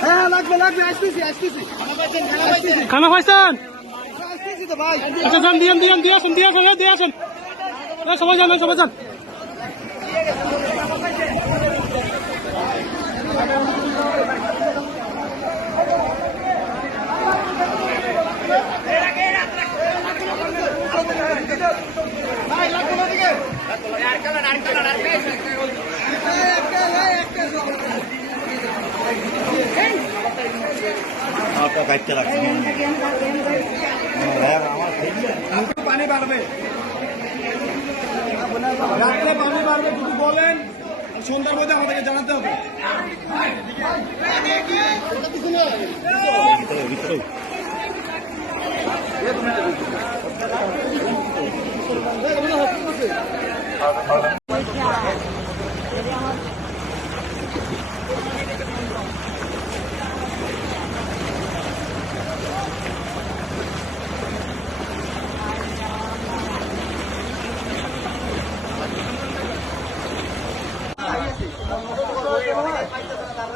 হ্যাঁ লাগবে লাগবে আসতেছি আসতেছি খানা আসতেছি আচ্ছা যান, দিয়ান দিয়ান দিয়ে আসুন দিয়ে আসুন দিয়ে সবাই যান সবাই যান। আপনার দায়িত্ব লাগছে। পানি বাড়বে। রাত্রে পানি বাড়বে যদি বলেন। সন্ধ্যার মধ্যে আমাদেরকে জানাতে হবে। ভিতরে